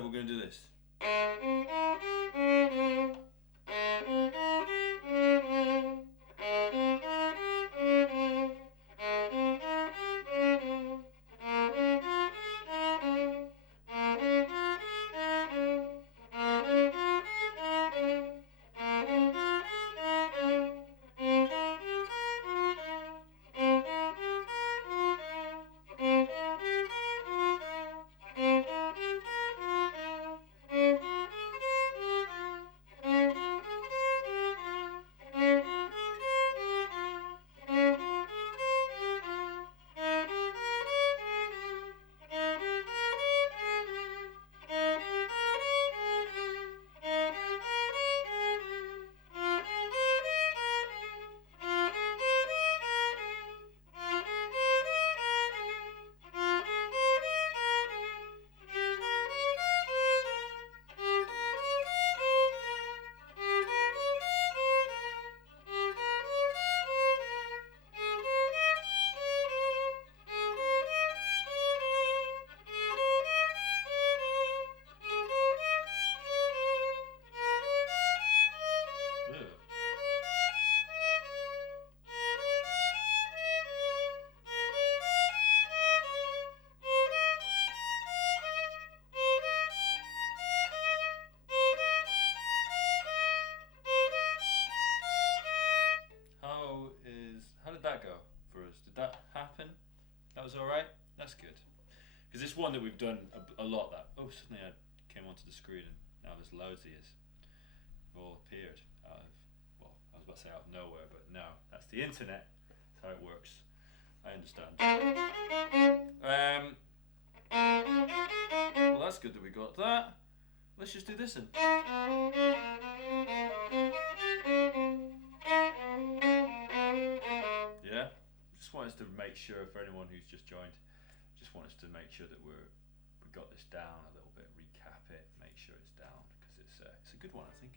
we're going to do this. How did that go for us? Did that happen? That was all right. That's good. Because it's one that we've done a lot. That suddenly I came onto the screen and now there's loads of these. They've all appeared out of, well, I was about to say out of nowhere, but no, that's the internet. That's how it works. I understand. Well, that's good that we got that. Let's just do this then. Yeah, just want us to make sure for anyone who's just joined. Just want us to make sure that we got this down a little bit, recap it, make sure it's down because it's a good one, I think.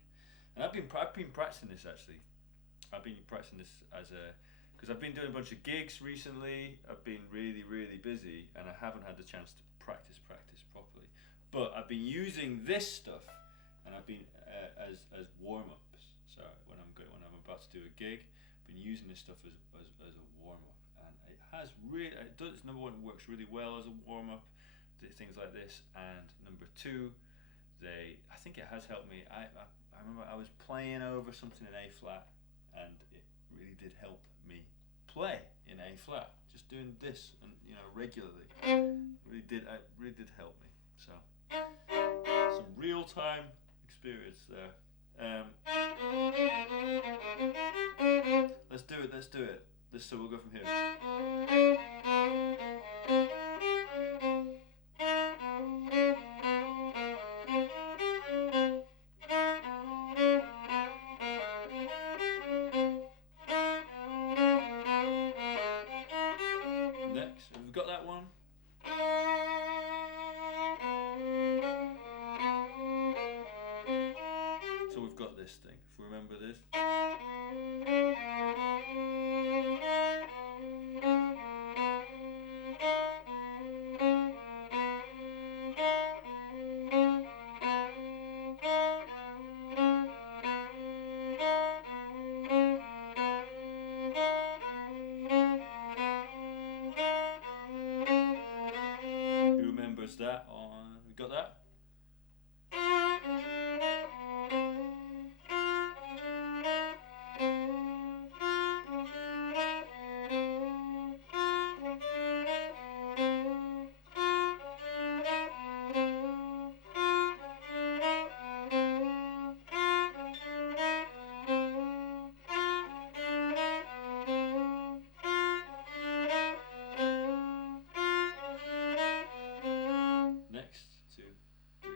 And I've been practicing this actually. I've been practicing this because I've been doing a bunch of gigs recently. I've been really busy and I haven't had the chance to practice properly. But I've been using this stuff and I've been as warm ups. So when I'm about to do a gig, I've been using this stuff as a warm up, and it has really number one, it works really well as a warm up. Things like this, and number two, I think it has helped me. I remember I was playing over something in A flat, and it really did help me play in A flat. Just doing this and regularly really did help me. So some real time experience there. Let's do it. So we'll go from here. Next, have we got that one? So we've got this thing, if we remember this. Who remembers that on, we got that? Next, 2, 3.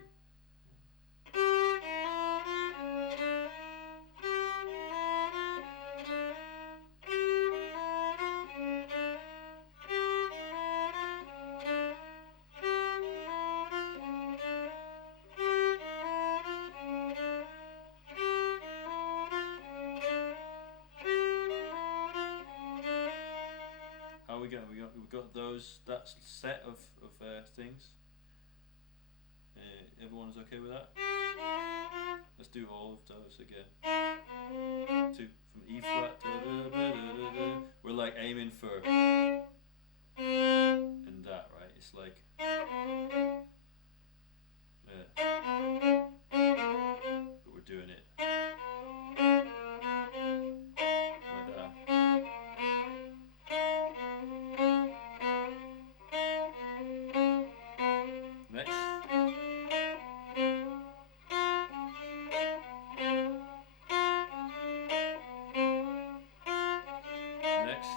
How are we going? We got those. That set of things. Everyone's okay with that? Let's do all of those again. Two from E flat. We're like aiming for and that, right? It's like but we're doing it like that. Next. Next.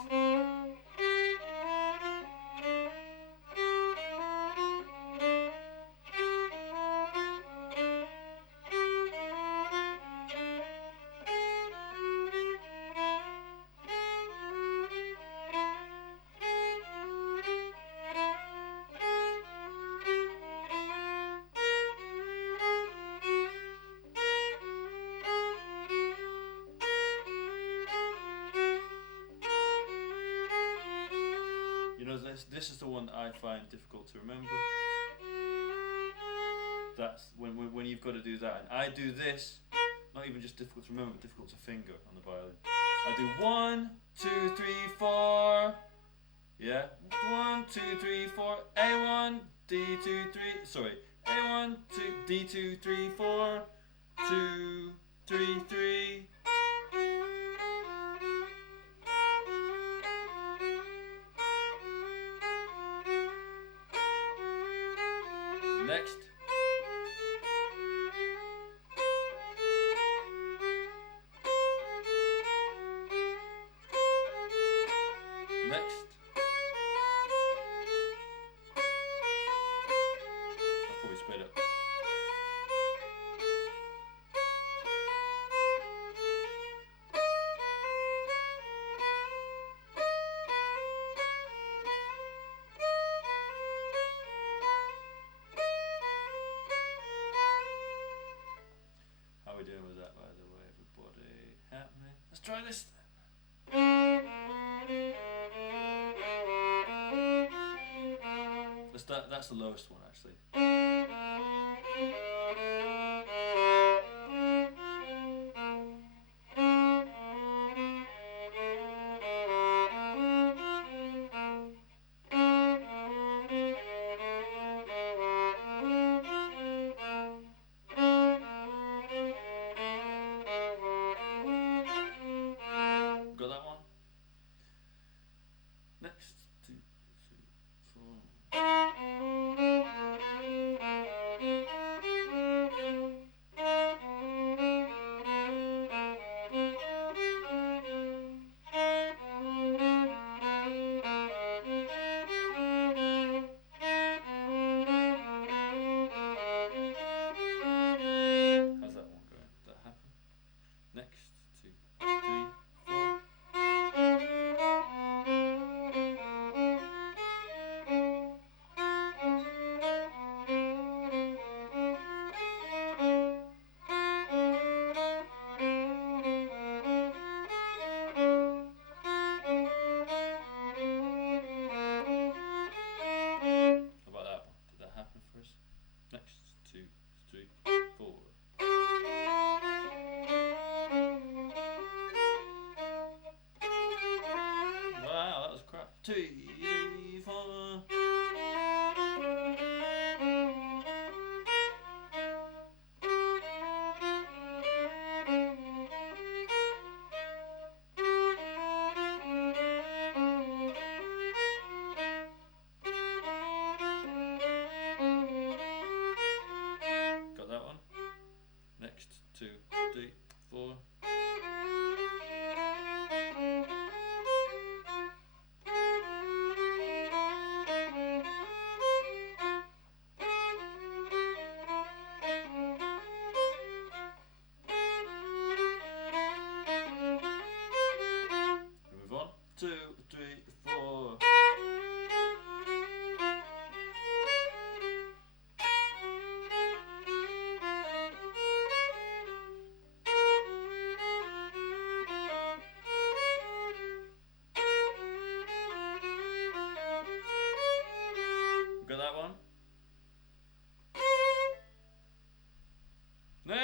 You know, this is the one that I find difficult to remember. That's when you've got to do that, and I do this. Not even just difficult to remember, but difficult to finger on the violin. I do 1, 2, 3, 4. Yeah, 1, 2, 3, 4. A1, D2, 3. Sorry, A1, 2, D2, 3, 4. 2, 3, 3. Next. Next. I'll probably speed up. How are we doing with that, by the way, everybody? Happening? Let's try this. That's the lowest one, actually. Got that one? Next. 2, 3, 4.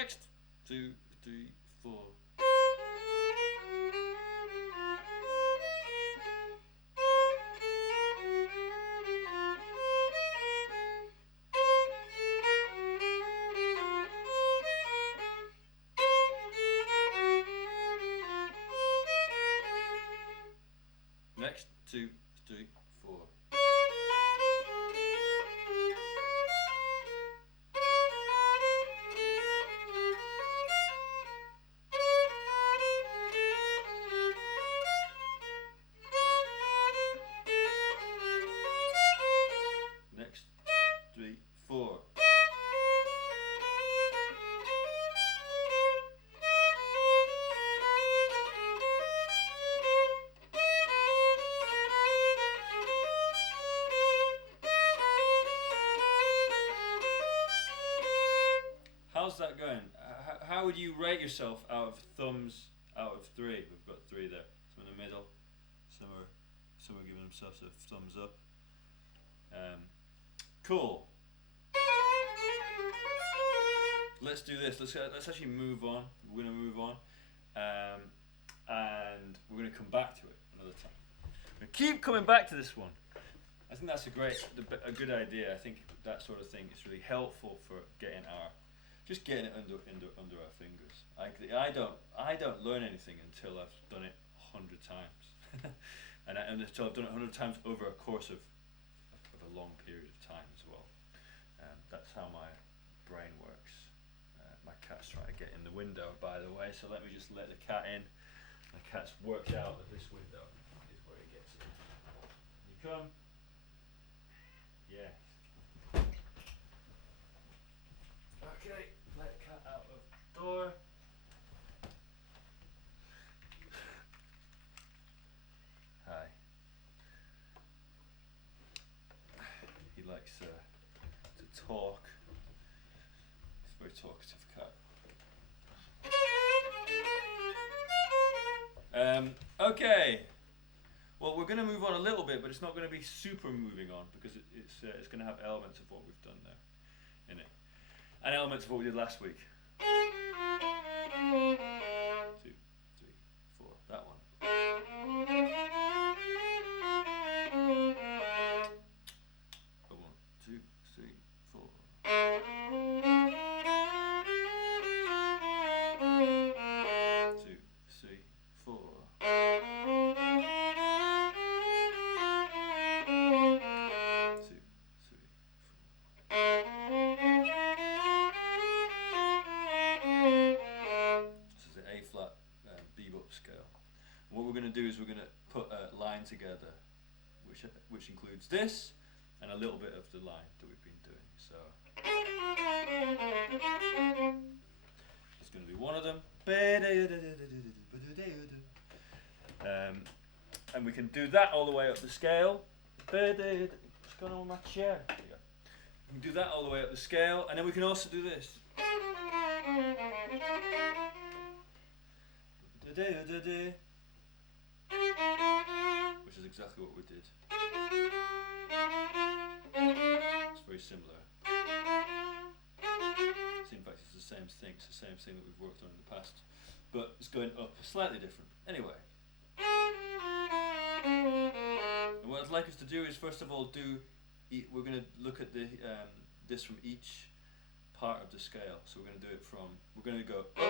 Next, 2, 3, 4. Next, 2, 3, 4. Next, 3, 4. How's that going? How would you rate yourself out of thumbs out of 3? We've got 3 there. Some in the middle. Some are giving themselves a thumbs up. Cool. Let's do this. Let's actually move on. We're going to move on, and we're going to come back to it another time. We're going to keep coming back to this one. I think that's a good idea. I think that sort of thing is really helpful for getting it under our fingers. I don't learn anything until I've done it 100 times, and until I've done it 100 times over a course of a long period of time as well. That's how my brain works. My cat's trying to get in the window, by the way, so let me just let the cat in. The cat's worked out that this window is where he gets in. You come. Yes. Okay, let the cat out of the door. Hi. He likes to talk. He's a very talkative cat. Okay. Well, we're going to move on a little bit, but it's not going to be super moving on because it's going to have elements of what we've done there in it, and elements of what we did last week. 2, 3, 4. That one. 1, 2, 3, 4. 2, 3, 4. 2, 3, 4. This is the A flat Bebop scale. What we're going to do is we're going to put a line together, which includes this and a little bit of the line that we've been doing. So it's going to be one of them. And we can do that all the way up the scale. What's going on with my chair? There you go. We can do that all the way up the scale, and then we can also do this. Which is exactly what we did. It's very similar. In fact, it's the same thing. It's the same thing that we've worked on in the past, but it's going up slightly different. Anyway, and what I'd like us to do is first of all we're going to look at this from each part of the scale. So we're going to do it from. We're going to go up from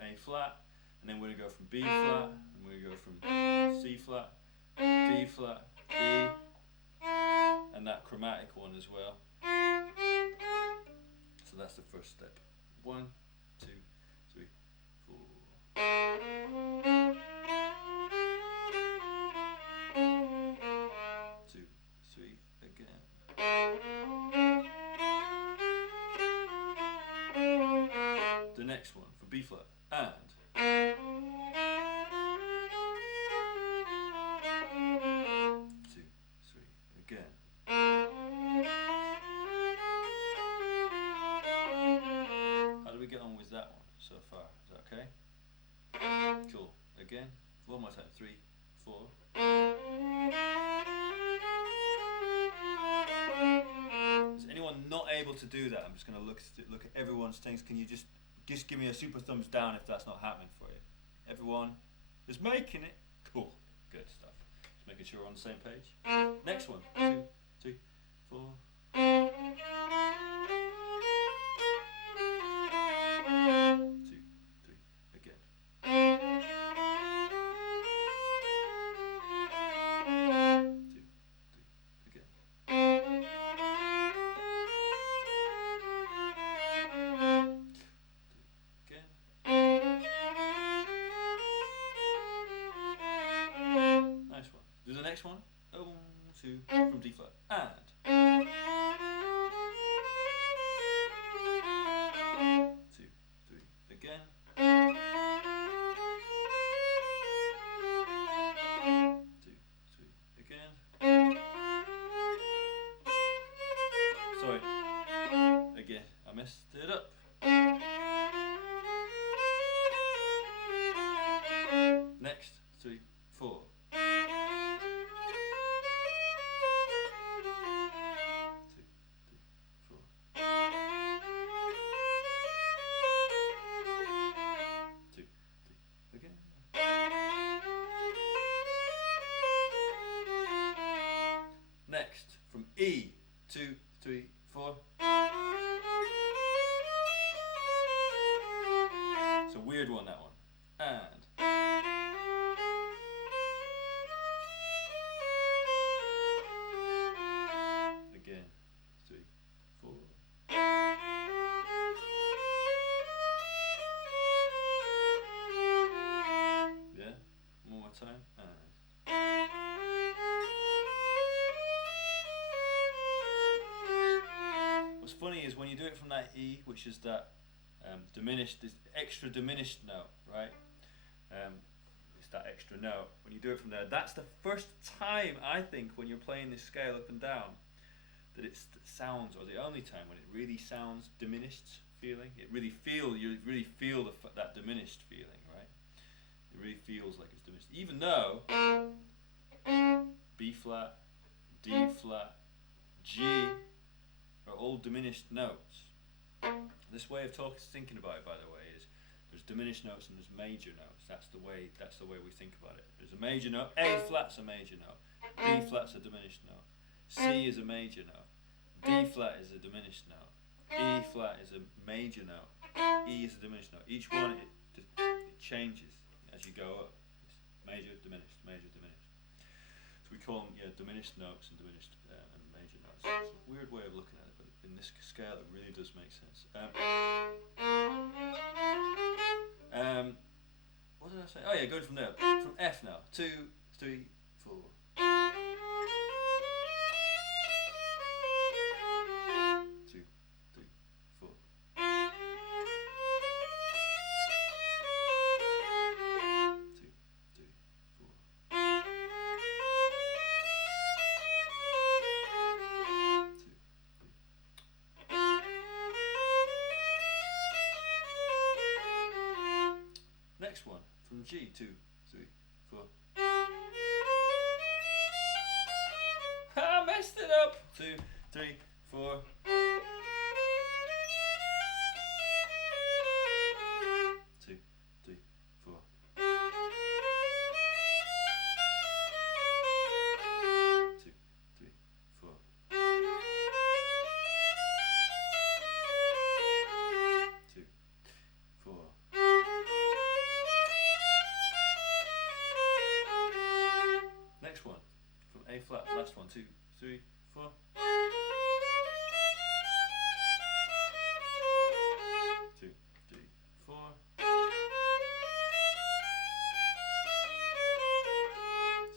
A flat, and then we're going to go from B flat, and we're going to go from C flat, D flat, E, and that chromatic one as well. So that's the first step. 1, 2, 3, 4. 2, 3 again. The next one for B flat and. 2, 3 again. How do we get on with that one so far? Is that okay? Cool. Again. One more time. 3, 4. Does anyone not able to do that, I'm just going to look at everyone's things. Can you just give me a super thumbs down if that's not happening for you? Everyone is making it. Cool. Good stuff. Just making sure we're on the same page. Next one. 2, 3, 4. 2, 3. Again. 2, 3. Again. 2. Again. Nice one. Do the next one. 2 from D flat. And 2, 3. Again. 2, 3. Again. Sorry. Again. I messed it up. Next. 3, 4. 2, 3, 4. 2, 3. Again. Next, from E, 2, 3, 4. It's a weird one, that one. And again, 3, 4. Yeah, one more time. And what's funny is when you do it from that E, which is that diminished, this extra diminished note, right? It's that extra note. When you do it from there, that's the first time I think when you're playing this scale up and down that it sounds, or the only time when it really sounds diminished feeling. You really feel that diminished feeling, right? It really feels like it's diminished, even though B flat, D flat, G are all diminished notes. This way of thinking about it, by the way, is there's diminished notes and there's major notes. That's the way we think about it. There's a major note. A flat's a major note. B flat's a diminished note. C is a major note. D flat is a diminished note. E flat is a major note. E is a diminished note. Each one it changes as you go up. It's major, diminished, major, diminished. So we call them diminished notes and diminished and major notes. It's a weird way of looking at it, but in this scale it really does make sense. What did I say? Oh yeah, going from there. From F now. 2, 3, 4. 2, 3, 4. 2, 3, 4. 2, 3. Next one from G. 2, 3, 4. I messed it up. 2, 3, 4. 2, 3, 4. 2, 3, 4. 2, 4. Next one from A flat, last one. 2, 3, 4. 2, 3, 4.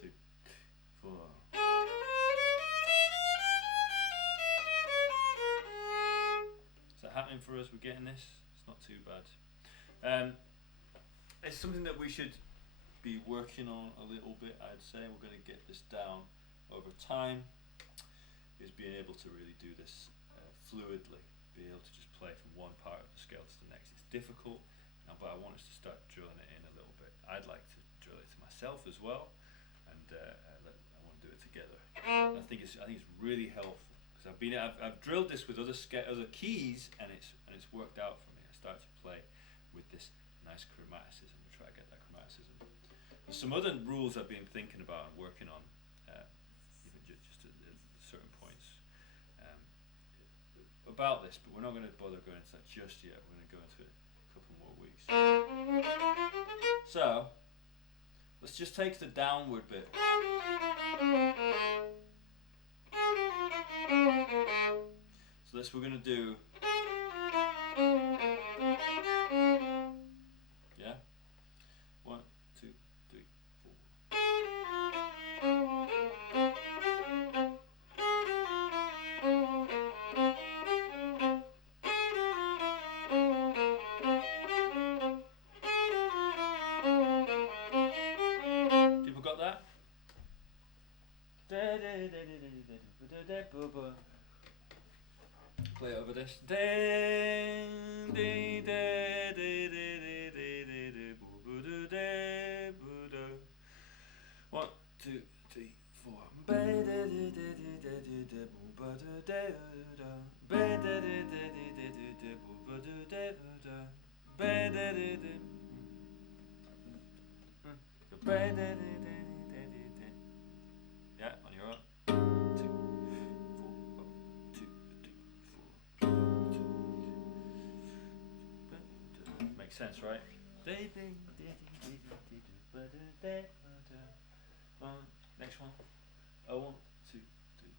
2, 4. Is that happening for us? We're getting this. It's not too bad. It's something that we should be working on a little bit, I'd say. We're going to get this down over time, is being able to really do this fluidly, be able to just play from one part of the scale to the next. It's difficult, but I want us to start drilling it in a little bit. I'd like to drill it to myself as well, and I want to do it together. I think it's really helpful, because I've drilled this with other keys, and it's worked out for me. I started to play with this nice chromaticism to try to get that chromaticism. There's some other rules I've been thinking about and working on, even just at certain points about this, but we're not going to bother going into that just yet. We're going to go into it a couple more weeks. So let's just take the downward bit. So this we're going to do. Yeah? 1, 2, 3, 4. People got that? Play it over this. 1, 2, 3, 4. Yeah, on your own. 2, 4, 2, 3, 4. Makes sense, right? Next one. 1, 2, 3,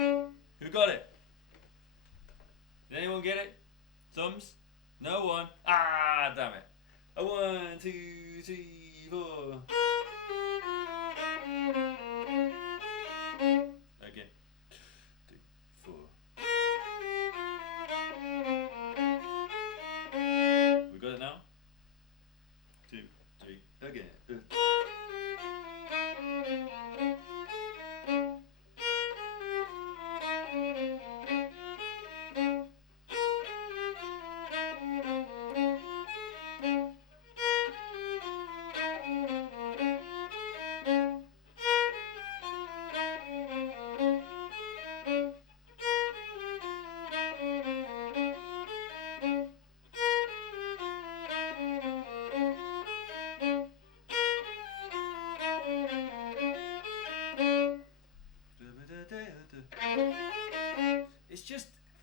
4. Who got it? Did anyone get it? Thumbs? No one. Ah, damn it. 1, 2, 3, 4. Again. 3, 4. We got it now? 2, 3, again.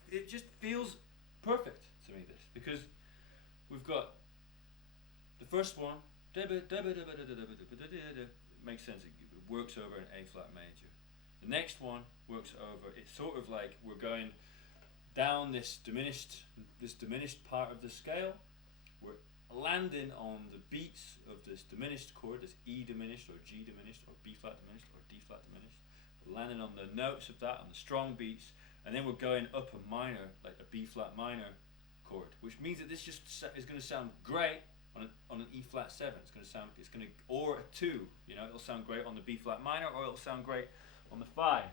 It just feels perfect to me, this, because we've got the first one, makes sense, it works over an A flat major. The next one works over, it's sort of like we're going down this diminished part of the scale. We're landing on the beats of this diminished chord, this E diminished or G diminished or B flat diminished or D flat diminished. We're landing on the notes of that, on the strong beats, and then we're going up a minor, like a B flat minor chord, which means that this just is going to sound great on an E flat 7. Or a 2, it'll sound great on the B flat minor, or it'll sound great on the 5.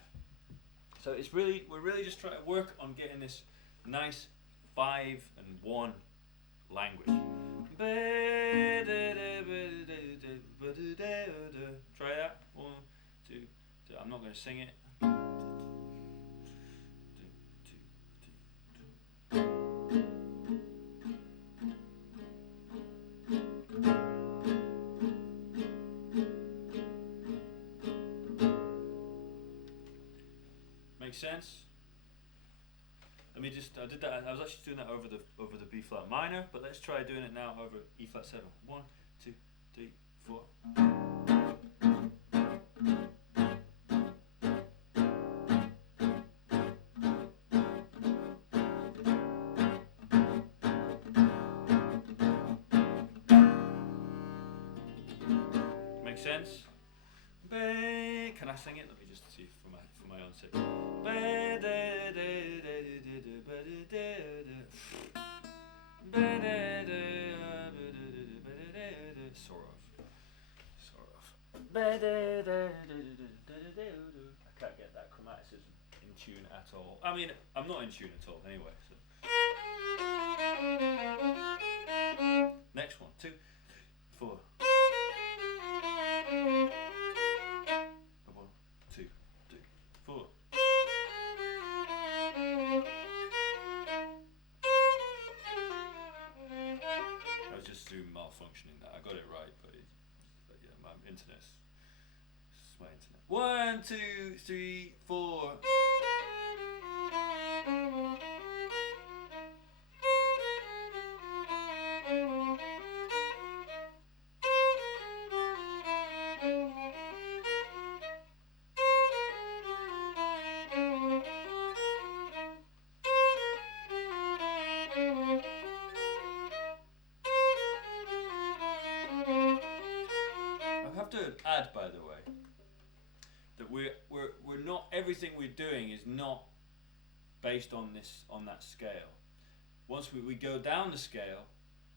So we're really just trying to work on getting this nice 5 and 1 language. Try that. 1, 2, 3. I'm not going to sing it. Make sense? I did that. I was actually doing that over the B flat minor, but let's try doing it now over E flat 7. 1, 2, 3, 4. Make sense? Can I sing it? Let me just see for my own sake. Sort of. I can't get that chromaticism in tune at all. I mean, I'm not in tune at all anyway. So. Next one, 2, 4. 1, internet. This is my internet. 1, 2, 3, 4. I have to add, by the way, that we're not, everything we're doing is not based on that scale. Once we go down the scale,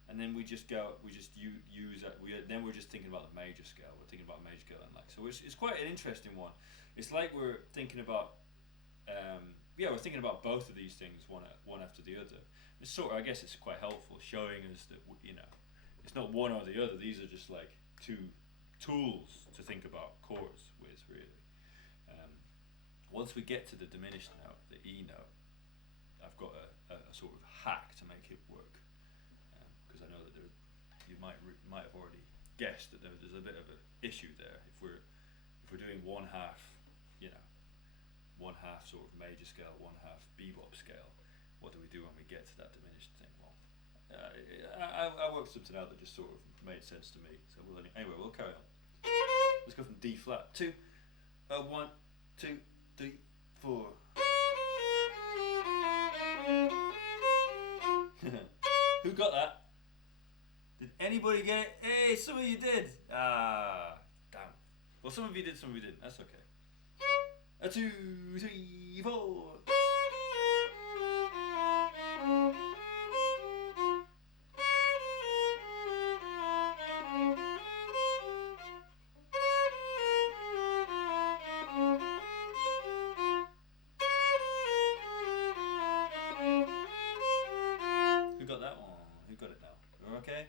and then we just use it. Then we're just thinking about the major scale. We're thinking about major scale and like, so it's quite an interesting one. It's like we're thinking about we're thinking about both of these things one after the other. It's sort of, I guess it's quite helpful, showing us that it's not one or the other. These are just like two tools to think about chords with, really. Once we get to the diminished note, the E note, I've got a sort of hack to make it work, because I know that you might have already guessed that there's a bit of an issue there. If we're doing one half sort of major scale, one half bebop scale, what do we do when we get to that diminished thing? Well, I worked something out that just sort of made sense to me. So anyway, we'll carry on. Let's go from D flat. 2, 1, 2, 3, 4. Who got that? Did anybody get it? Hey, some of you did. Damn. Well, some of you did, some of you didn't. That's okay. 2, 3, 4. Who got that one? Who got it now? We're okay?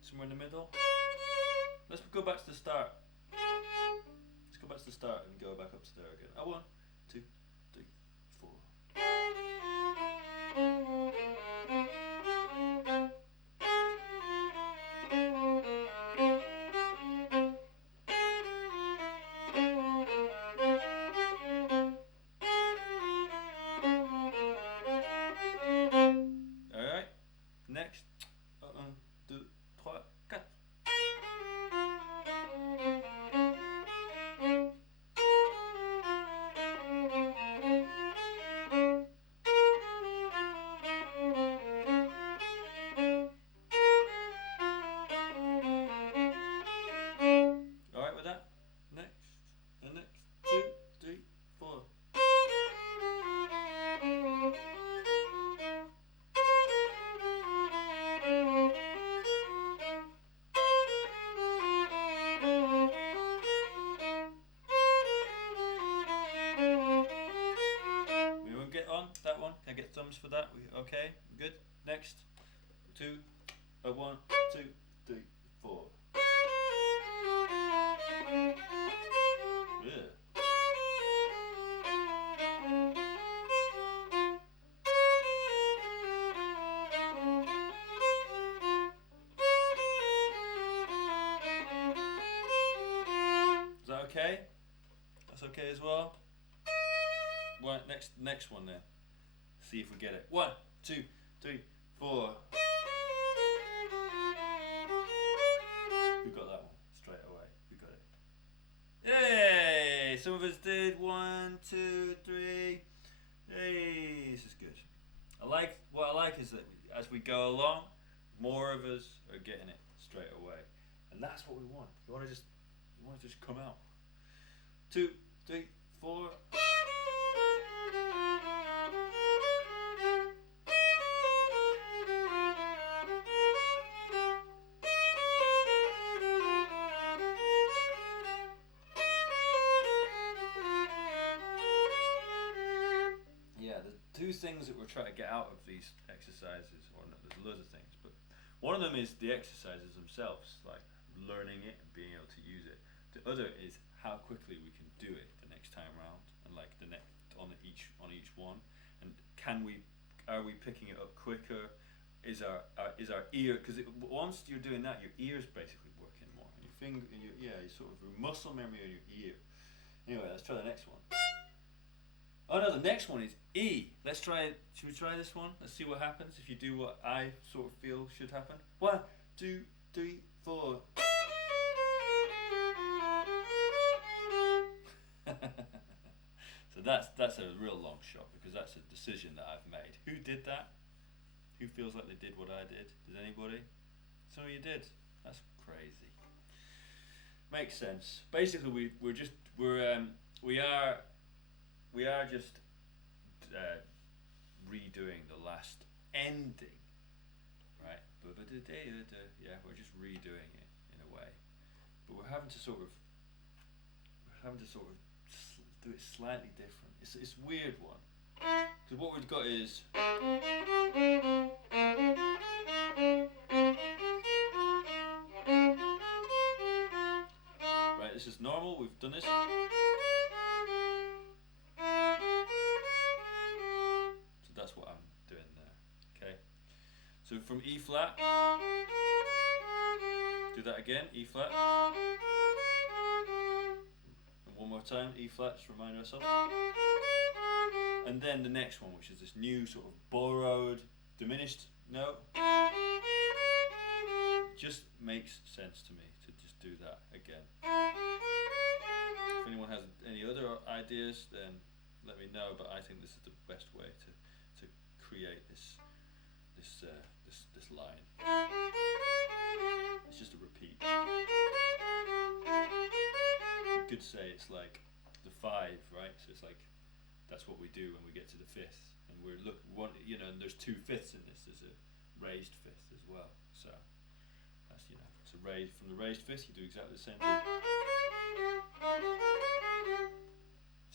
Somewhere in the middle? Let's go back to the start. Let's go back to the start and go back up to there again. 1, 2, 3, 4. Alright, next. 1, 2, 3, 4. Alright with that? Next. And next. 2, 3, 4. We won't get on that one. Can I get thumbs for that? Okay, good. Next. 2, 1, 2, 3, 4. Yeah. Is that okay? That's okay as well. Right, next one then. See if we get it. 1, 2, 3, 4. Who got that one? Straight away. Who got it? Yay! Some of us did. 1, 2, 3. Hey, this is good. What I like is that as we go along, more of us are getting it straight away, and that's what we want. You want to just come out. 2, 3, 4. Two things that we're trying to get out of these exercises, or no, there's loads of things, but one of them is the exercises themselves, like learning it and being able to use it. The other is how quickly we can do it the next time round, and like the next on each one. And are we picking it up quicker? Is our ear, because once you're doing that, your ear's basically working more, and your finger, you sort of muscle memory in your ear. Anyway, let's try the next one. Oh no, the next one is E. Let's try it. Should we try this one? Let's see what happens if you do what I sort of feel should happen. 1, 2, 3, 4. So that's a real long shot because that's a decision that I've made. Who did that? Who feels like they did what I did? Did anybody? Some of you did. That's crazy. Makes sense. Basically, we are just redoing the last ending, right? Yeah, we're just redoing it in a way, but we're having to sort of do it slightly different. It's a weird one because what we've got is. Right, this is normal. We've done this. So that's what I'm doing there. Okay. So from E flat, do that again. E flat. And one more time. E flat. Just remind ourselves. And then the next one, which is this new sort of borrowed, diminished note. Just makes sense to me to just do that again. If anyone has any other ideas, then let me know. But I think this is the best way to create this line. It's just a repeat. You could say it's like the 5, right? So it's like that's what we do when we get to the 5th, and we're and there's 2 5ths in this. There's a raised 5th as well. So that's it's a raised from the raised 5th. You do exactly the same thing.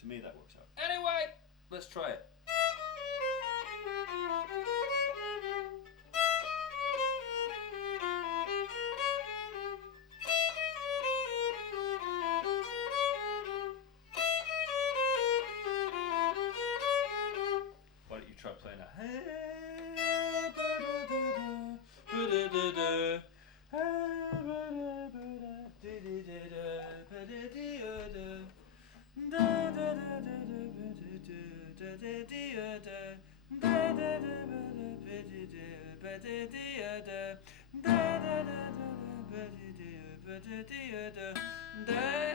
To me, that works out. Anyway, let's try it. Why don't you try playing that?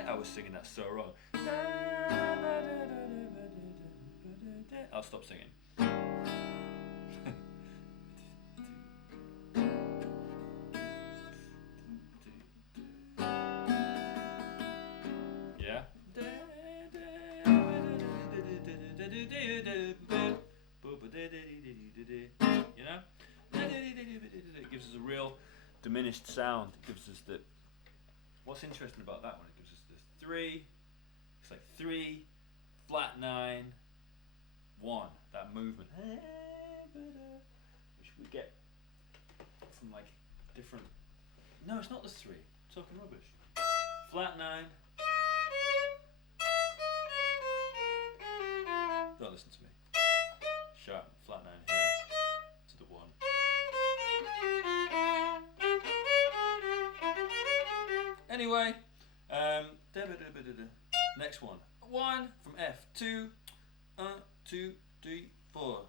I was singing that so wrong. I'll stop singing. Yeah? You know? It gives us a real diminished sound. It gives us the. What's interesting about that one? It gives us the 3. It's like 3, flat 9, 1. That movement, which we get from like different. No, it's not the 3. I'm talking rubbish. Flat 9. Don't listen to me. Sharp, flat 9 here to the 1. Anyway, next one. 1 from F. 2, 2, 3, 4.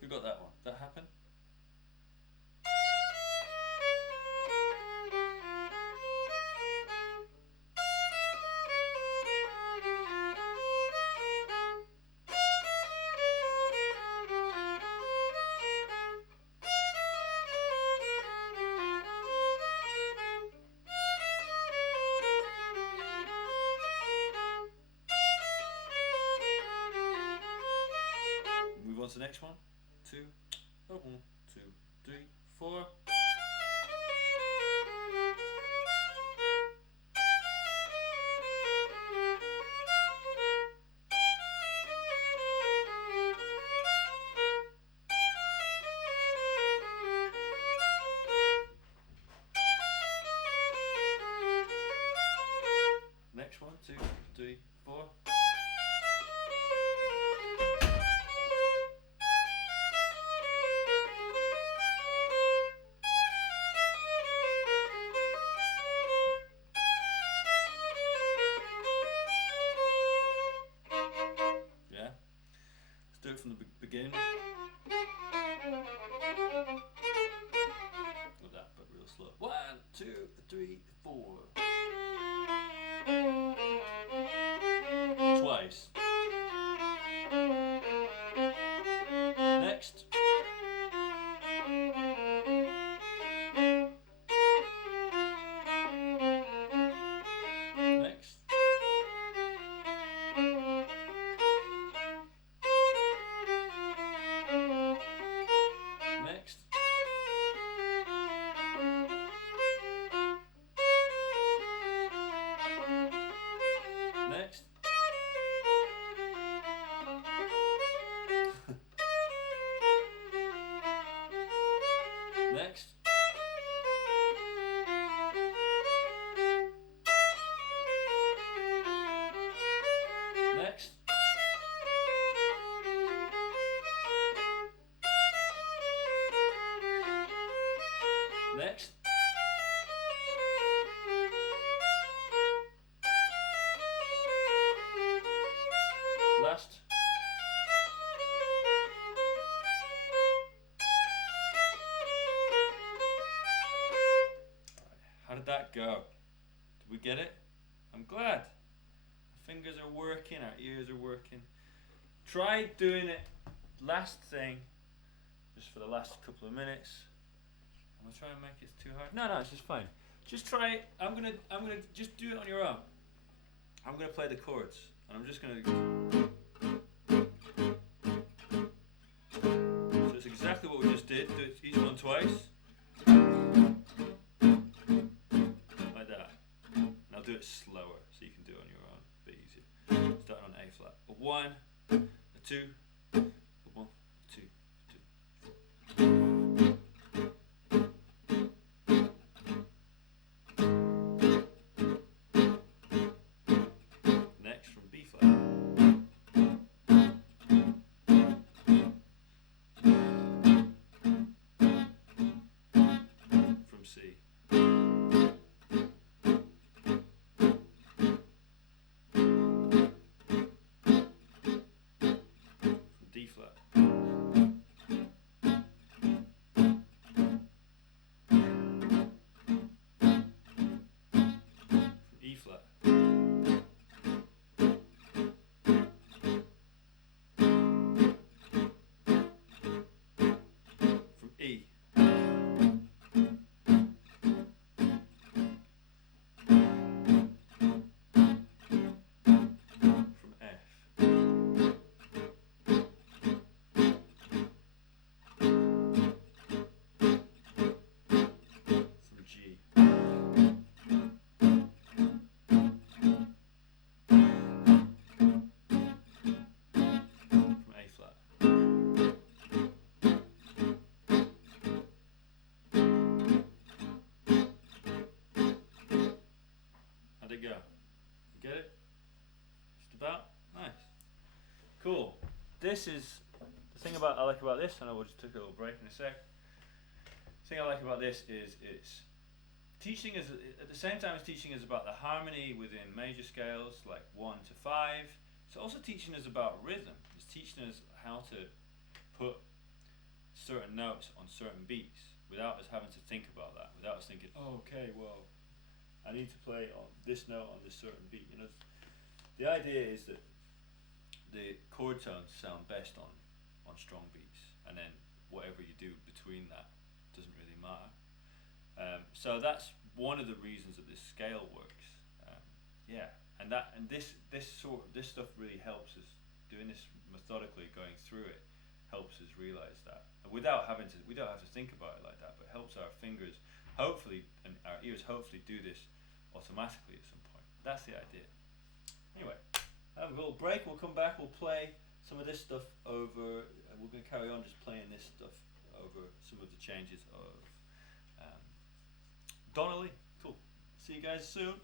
Who got that one? That happened? Move on to the next one. 2, 1, 2, 3, 4. 3, 4. Yeah. Let's do it from the beginning. With that, but real slow. 1, 2, 3, 4. Twice. Next. Next. Next. Next. Next. Next. Next. Last. How did that go? Did we get it? I'm glad. Our fingers are working, our ears are working. Try doing it last thing, just for the last couple of minutes. I'm gonna try and make it too hard. No, it's just fine. Just try it. I'm gonna just do it on your own. I'm gonna play the chords, and I'm just gonna. So it's exactly what we just did. Do it each one twice. Like that. And I'll do it slower, so you can do it on your own. A bit easier. Starting on A flat. A 1, a 2, a 1, 2, 2. Next from B flat. From C. From D flat. From E flat. From E. From F. From G. From A flat. How'd it go? Get it? Just about? Nice. Cool. This is the thing I like about this, and I will just take a little break in a sec. The thing I like about this is it's teaching is at the same time as teaching is about the harmony within major scales like 1 to 5. It's also teaching us about rhythm. It's teaching us how to put certain notes on certain beats without us having to think about that. Without us thinking, oh, okay, well, I need to play on this note on this certain beat. You know, the idea is that the chord tones sound best on strong beats, and then whatever you do between that doesn't really matter. So that's one of the reasons that this scale works. Yeah, and this stuff really helps us doing this methodically, going through it, helps us realize that we don't have to think about it like that, but helps our fingers hopefully and our ears hopefully do this automatically at some point. That's the idea. Anyway, have a little break. We'll come back. We'll play some of this stuff over. We're going to carry on just playing this stuff over some of the changes of Donnelly. Cool. See you guys soon.